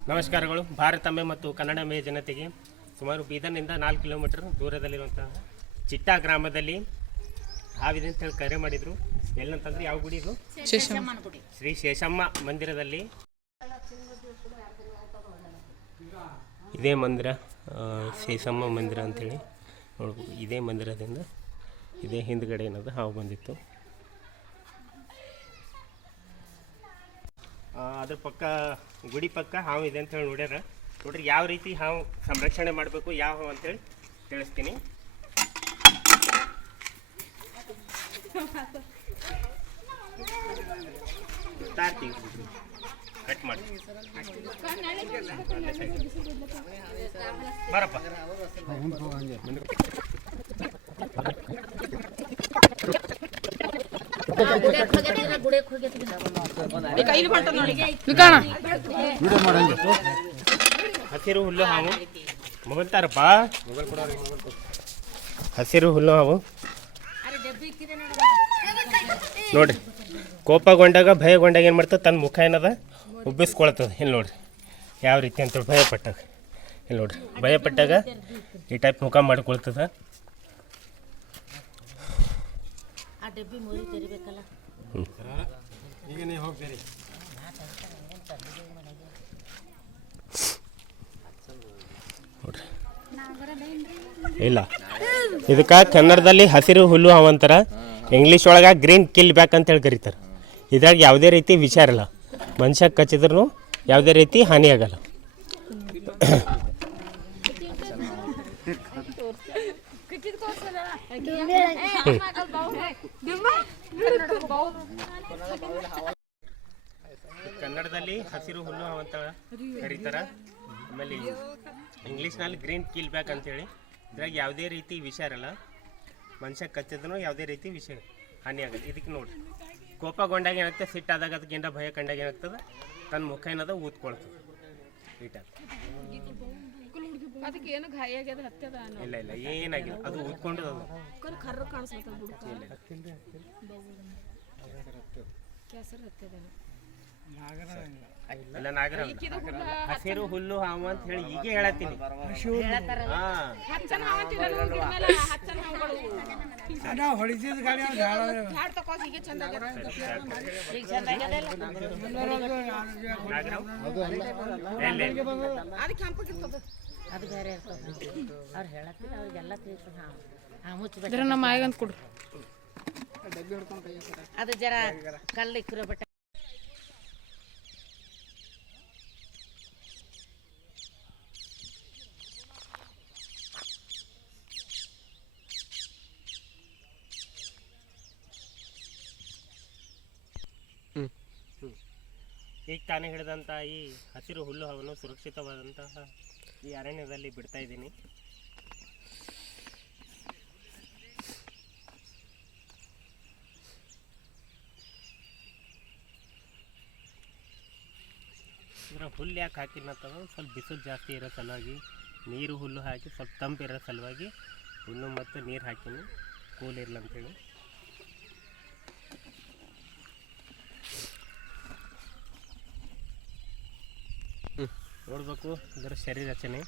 ನಮಸ್ಕಾರಗಳು. ಭಾರತಮ್ಮೆ ಮತ್ತು ಕನ್ನಡ ಮೇ ಜನತೆಗೆ ಸುಮಾರು ಬೀದರ್ನಿಂದ ನಾಲ್ಕು ಕಿಲೋಮೀಟರ್ ದೂರದಲ್ಲಿರುವಂತಹ ಚಿಟ್ಟಾ ಗ್ರಾಮದಲ್ಲಿ ಹಾವಿದೆ ಅಂತ ಹೇಳಿ ಕರೆ ಮಾಡಿದ್ರು. ಎಲ್ಲಂತಂದ್ರೆ ಯಾವ ಗುಡಿ ಇದು? ಶ್ರೀ ಶೇಷಮ್ಮ ಮಂದಿರದಲ್ಲಿ. ಇದೇ ಮಂದಿರ ಶೇಷಮ್ಮ ಮಂದಿರ ಅಂತೇಳಿ ನೋಡ್ಬೋದು ಇದೇ ಮಂದಿರದಿಂದ ಇದೇ ಹಿಂದ್ಗಡೆ ಏನದು ಹಾವು ಬಂದಿತ್ತು. ಅದ್ರ ಪಕ್ಕ ಗುಡಿ ಪಕ್ಕ ಹಾವು ಇದೆ ಅಂತ ಹೇಳಿ ನೋಡ್ಯಾರ. ನೋಡ್ರಿ, ಯಾವ ರೀತಿ ಹಾವು ಸಂರಕ್ಷಣೆ ಮಾಡಬೇಕು, ಯಾವ ಹಾವು ಅಂತೇಳಿ ತಿಳಿಸ್ತೀನಿ. ಕಟ್ ಮಾಡಿ. ಬರಪ್ಪ. ಹಸಿರು ಹುಲ್ಲು ಹಾವು. ಮೊಬೈಲ್ ಹಸಿರು ಹುಲ್ಲು ಹಾವು. ನೋಡ್ರಿ ಕೋಪಗೊಂಡಾಗ ಭಯಗೊಂಡಾಗ ಏನು ಮಾಡ್ತದೆ? ತನ್ನ ಮುಖ ಏನದ? ಉಬ್ಬಿಸ್ಕೊಳ್ತದೆ. ಇಲ್ಲಿ ನೋಡ್ರಿ ಯಾವ ರೀತಿ ಅಂತ ಭಯಪಟ್ಟಾಗ. ಇಲ್ಲಿ ನೋಡ್ರಿ ಭಯಪಟ್ಟಾಗ ಈ ಟೈಪ್ ಮುಖ ಮಾಡ್ಕೊಳ್ತದೆ. ಆ ಡಬ್ಬಿ ಮುರಿ ತೆರಿಬೇಕಲ್ಲ. ಇಲ್ಲ. ಇದಕ್ಕೆ ಕನ್ನಡದಲ್ಲಿ ಹಸಿರು ಹುಲ್ಲು ಅವಂತರ ಇಂಗ್ಲೀಷ್ ಒಳಗೆ ಗ್ರೀನ್ ಕಿಲ್ ಬ್ಯಾಕ್ ಅಂತ ಹೇಳಿ ಕರೀತಾರೆ. ಇದ್ರಾಗ ಯಾವುದೇ ರೀತಿ ವಿಚಾರ ಇಲ್ಲ. ಮನುಷ್ಯ ಕಚ್ಚಿದ್ರು ಯಾವುದೇ ರೀತಿ ಹಾನಿ ಆಗಲ್ಲ. ಕನ್ನಡದಲ್ಲಿ ಹಸಿರು ಹುಲ್ಲು ಅಂತ ಕರೀತಾರ. ಆಮೇಲೆ ಇಂಗ್ಲೀಷ್ನಲ್ಲಿ ಗ್ರೀನ್ ಕೀಲ್ ಬ್ಯಾಕ್ ಅಂತೇಳಿ ಇದ್ರಾಗ ಯಾವುದೇ ರೀತಿ ವಿಷ ಇರಲ್ಲ. ಮನುಷ್ಯ ಕಚ್ಚಿದ್ರು ಯಾವುದೇ ರೀತಿ ವಿಷ ಹಾನಿ ಆಗಲ್ಲ. ಇದಕ್ಕೆ ನೋಡ್ರಿ. ಕೋಪಗೊಂಡಾಗ ಏನಾಗ್ತದೆ? ಸಿಟ್ಟಾದಾಗ ಅದಕ್ಕಿಂತ ಭಯ ಕಂಡಾಗ ಏನಾಗ್ತದೆ? ತನ್ನ ಮುಖ ಏನದ? ಊದ್ಕೊಳ್ತದೆ. ಅದಕ್ಕೆ ಏನು ಗಾಯ ಆಗ್ಯದ ಹತ್ಯದ ಇಲ್ಲ ಇಲ್ಲ. ಏನಾಗಿಲ್ಲ. ಅದು ಊದ್ಕೊಂಡು ಅದು. ಕರ್ರ ಕಾಣಿಸ್ಲತ್ತ ಬುಡಕ ಕೆಸರು ಇಲ್ಲ ನಾಗರ ಹಸಿರು ಹುಲ್ಲು ಹಾವು ಅಂತ ಹೇಳಿ ಈಗ ಹೇಳತ್ತೀನಿ. ಹಾ. ಗಿಡ ಅದು ಬೇರೆ ಇರ್ತದೆ. ಅವ್ರು ಹೇಳತ್ತಿರ ಅವ್ರಿಗೆಲ್ಲ ತಿಳಿತದೆ ಹಾಂ. ನಮ್ಮ ಅದು ಜರ ಕಲ್ಲಿ ಇಕ್ಕಿರೋ ಬಟ್ಟೆ. ಈಗ ತಾನೇ ಹಿಡಿದಂಥ ಈ ಹಸಿರು ಹುಲ್ಲು ಹಾವನ್ನು ಸುರಕ್ಷಿತವಾದಂತಹ ಈ ಅರಣ್ಯದಲ್ಲಿ ಬಿಡ್ತಾ ಇದ್ದೀನಿ. ಅಂದ್ರೆ ಹುಲ್ಲು ಯಾಕೆ ಹಾಕಿನಂತಂದ್ರೆ ಸ್ವಲ್ಪ ಬಿಸಿಲು ಜಾಸ್ತಿ ಇರೋ ಸಲುವಾಗಿ, ನೀರು ಹುಲ್ಲು ಹಾಕಿ ಸ್ವಲ್ಪ ತಂಪಿರೋ ಸಲುವಾಗಿ ಹುಲ್ಲು ಮತ್ತು ನೀರು ಹಾಕಿನಿ. ಕೂಲ್ ಇರಲಿ ನೋಡಬೇಕು, ಇದರ ಶರೀರ ರಚನೆ.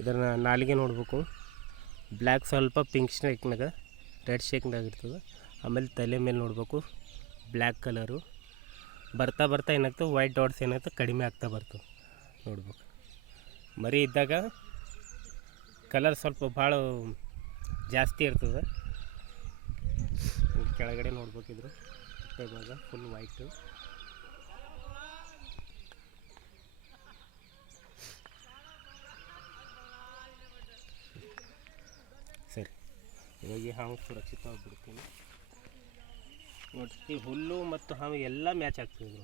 ಇದರ ನಾಲಿಗೆ ನೋಡಬೇಕು. ಬ್ಲ್ಯಾಕ್ ಸ್ವಲ್ಪ ಪಿಂಕ್ ಶೇಕ್ನಾಗ ರೆಡ್ ಶೇಕ್ನಾಗ ಇರ್ತದೆ. ಆಮೇಲೆ ತಲೆ ಮೇಲೆ ನೋಡಬೇಕು ಬ್ಲ್ಯಾಕ್ ಕಲರು ಬರ್ತಾ ಬರ್ತಾ ಏನಾಗ್ತದೆ ವೈಟ್ ಡಾಟ್ಸ್ ಏನಾಗ್ತದೆ, ಕಡಿಮೆ ಆಗ್ತಾ ಬರ್ತವೆ ನೋಡ್ಬೇಕು. ಮರಿ ಇದ್ದಾಗ ಕಲರ್ ಸ್ವಲ್ಪ ಭಾಳ ಜಾಸ್ತಿ ಇರ್ತದೆ. ಕೆಳಗಡೆ ನೋಡ್ಬೇಕಿದ್ರು ಭಾಗ ಫುಲ್ ವೈಟು ಇವಾಗ ಹಾವು ಸುರಕ್ಷಿತವಾಗಿ ಬಿಡ್ತೀನಿ. ಒಟ್ಟು ಹುಲ್ಲು ಮತ್ತು ಹಾವು ಎಲ್ಲ ಮ್ಯಾಚ್ ಆಗ್ತದೆ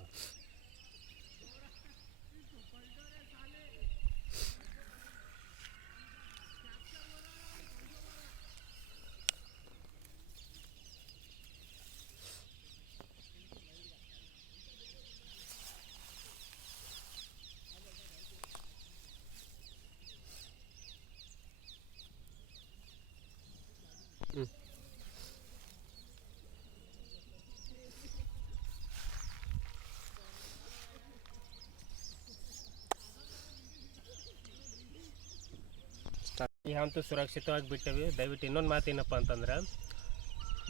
ಈ ಹಾವಂತೂ ಸುರಕ್ಷಿತವಾಗಿ ಬಿಟ್ಟವಿ. ದಯವಿಟ್ಟು ಇನ್ನೊಂದು ಮಾತು ಏನಪ್ಪ ಅಂತಂದ್ರೆ,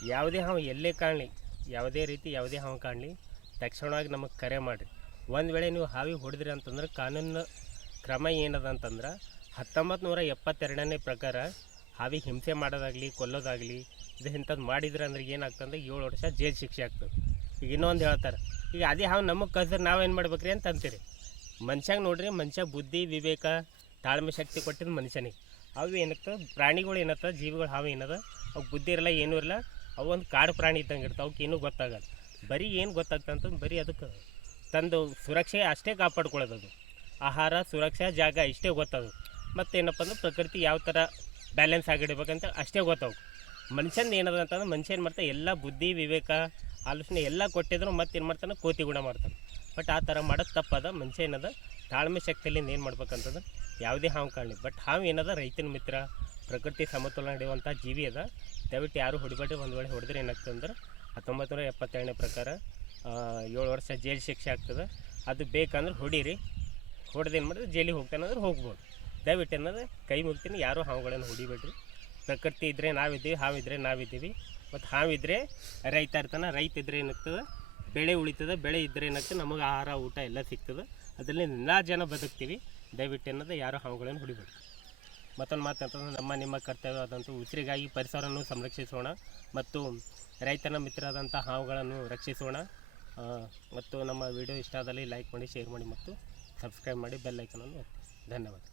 ಯಾವುದೇ ಹಾವು ಎಲ್ಲೇ ಕಾಣಲಿ, ಯಾವುದೇ ರೀತಿ ಯಾವುದೇ ಹಾವು ಕಾಣಲಿ, ತಕ್ಷಣವಾಗಿ ನಮಗೆ ಕರೆ ಮಾಡಿರಿ. ಒಂದು ವೇಳೆ ನೀವು ಹಾವಿ ಹೊಡೆದ್ರಿ ಅಂತಂದ್ರೆ ಕಾನೂನು ಕ್ರಮ ಏನದ ಅಂತಂದ್ರೆ ಹತ್ತೊಂಬತ್ತು ನೂರ ಎಪ್ಪತ್ತೆರಡನೇ ಪ್ರಕಾರ ಹಾವಿ ಹಿಂಸೆ ಮಾಡೋದಾಗಲಿ, ಕೊಲ್ಲೋದಾಗಲಿ, ಇದು ಇಂಥದ್ದು ಮಾಡಿದ್ರೆ ಅಂದ್ರೆ ಏನಾಗ್ತಂದ್ರೆ ಏಳು ವರ್ಷ ಜೈಲು ಶಿಕ್ಷೆ ಆಗ್ತದೆ. ಈಗ ಇನ್ನೊಂದು ಹೇಳ್ತಾರೆ, ಈಗ ಅದೇ ಹಾವು ನಮಗೆ ಕಲ್ಸಿದ್ರೆ ನಾವೇನು ಮಾಡ್ಬೇಕ್ರಿ ಅಂತ ಅಂತೀರಿ. ಮನುಷ್ಯಾಗ ನೋಡ್ರಿ, ಮನುಷ್ಯ ಬುದ್ಧಿ, ವಿವೇಕ, ತಾಳ್ಮೆ, ಶಕ್ತಿ ಕೊಟ್ಟಿದ್ದು ಮನುಷ್ಯನಿಗೆ. ಅವು ಏನತ್ತ? ಪ್ರಾಣಿಗಳು ಏನತ್ತ? ಜೀವಿಗಳು ಹಾವು ಏನದ? ಅವು ಬುದ್ಧಿ ಇರಲ್ಲ, ಏನೂ ಇರಲ್ಲ. ಅವು ಒಂದು ಕಾಡು ಪ್ರಾಣಿ ಇದ್ದಂಗೆ ಇರ್ತವೆ. ಅವಕ್ಕೆ ಏನೂ ಗೊತ್ತಾಗಲ್ಲ. ಬರೀ ಏನು ಗೊತ್ತಾಗ್ತದೆ ಅಂತಂದ್ರೆ ಬರೀ ಅದಕ್ಕೆ ತಂದು ಸುರಕ್ಷೆ ಅಷ್ಟೇ ಕಾಪಾಡ್ಕೊಳ್ಳೋದು ಅದು. ಆಹಾರ, ಸುರಕ್ಷಾ, ಜಾಗ ಇಷ್ಟೇ ಗೊತ್ತದು. ಮತ್ತೇನಪ್ಪ ಅಂದ್ರೆ ಪ್ರಕೃತಿ ಯಾವ ಥರ ಬ್ಯಾಲೆನ್ಸ್ ಆಗಿಡ್ಬೇಕಂತ ಅಷ್ಟೇ ಗೊತ್ತಾವು. ಮನುಷ್ಯಂದು ಏನದ ಅಂತಂದ್ರೆ ಮನುಷ್ಯ ಏನು ಮಾಡ್ತಾನೆ ಎಲ್ಲ ಬುದ್ಧಿ, ವಿವೇಕ ಆಲೋಚನೆ ಎಲ್ಲ ಕೊಟ್ಟಿದ್ರು ಮತ್ತೆ ಏನು ಮಾಡ್ತಾನೆ? ಕೋತಿ ಗುಣ ಮಾಡ್ತಾನೆ. ಬಟ್ ಆ ಥರ ಮಾಡೋದು ತಪ್ಪದ, ಮನುಷ್ಯ ಏನದ? ತಾಳ್ಮೆ ಶಕ್ತಿಯಿಂದ ಏನು ಮಾಡ್ಬೇಕಂತಂದ್ರೆ ಯಾವುದೇ ಹಾವು ಕಾಣಲಿ. ಬಟ್ ಹಾವು ಏನದ? ರೈತನ ಮಿತ್ರ, ಪ್ರಕೃತಿ ಸಮತೋಲನ ನಡೆಯುವಂಥ ಜೀವಿ ಅದ. ದಯವಿಟ್ಟು ಯಾರು ಹೊಡಿಬೇಡಿ ಒಂದು ವೇಳೆ ಹೊಡೆದ್ರೆ ಏನಾಗ್ತದೆ ಅಂದ್ರೆ ಹತ್ತೊಂಬತ್ತು ನೂರ ಎಪ್ಪತ್ತೆರಡನೇ ಪ್ರಕಾರ ಏಳು ವರ್ಷ ಜೈಲು ಶಿಕ್ಷೆ ಆಗ್ತದೆ. ಅದು ಬೇಕಂದ್ರೆ ಹೊಡೀರಿ. ಹೊಡೆದು ಏನು ಮಾಡಿದ್ರೆ ಜೈಲಿಗೆ ಹೋಗ್ತಾನೆ ಅಂದ್ರೆ ಹೋಗ್ಬೋದು. ದಯವಿಟ್ಟು ಅನ್ನೋದು ಕೈ ಮುಗ್ತೀನಿ. ಯಾರೂ ಹಾವುಗಳನ್ನು ಹೊಡಿಬೇಡ್ರಿ. ಪ್ರಕೃತಿ ಇದ್ದರೆ ನಾವಿದ್ದೀವಿ, ಹಾವಿದ್ರೆ ನಾವಿದ್ದೀವಿ. ಮತ್ತು ಹಾವಿದ್ರೆ ರೈತ ಇರ್ತಾನೆ, ರೈತ ಇದ್ರೆ ಏನಾಗ್ತದೆ? ಬೆಳೆ ಉಳಿತದೆ, ಬೆಳೆ ಇದ್ದರೆ ಏನಾಗ್ತದೆ? ನಮಗೆ ಆಹಾರ, ಊಟ ಎಲ್ಲ ಸಿಗ್ತದೆ. ಅದರಲ್ಲಿ ಎಲ್ಲ ಜನ ಬದುಕ್ತೀವಿ. ದಯವಿಟ್ಟು ಅನ್ನೋದು ಯಾರು ಹಾವುಗಳನ್ನು ಹೊಡಿಬೇಡಿ. ಮತ್ತೊಂದು ಮಾತು ಅಂತಂದ್ರೆ ನಮ್ಮ ನಿಮ್ಮ ಕರ್ತವ್ಯವಾದಂಥ ಉಸಿರಿಗಾಗಿ ಪರಿಸರವನ್ನು ಸಂರಕ್ಷಿಸೋಣ ಮತ್ತು ರೈತನ ಮಿತ್ರರಾದಂಥ ಹಾವುಗಳನ್ನು ರಕ್ಷಿಸೋಣ. ಮತ್ತು ನಮ್ಮ ವಿಡಿಯೋ ಇಷ್ಟ ಆದಲ್ಲಿ ಲೈಕ್ ಮಾಡಿ, ಶೇರ್ ಮಾಡಿ ಮತ್ತು ಸಬ್ಸ್ಕ್ರೈಬ್ ಮಾಡಿ ಬೆಲ್ ಐಕನನ್ನು ಒತ್ತಿ. ಧನ್ಯವಾದ.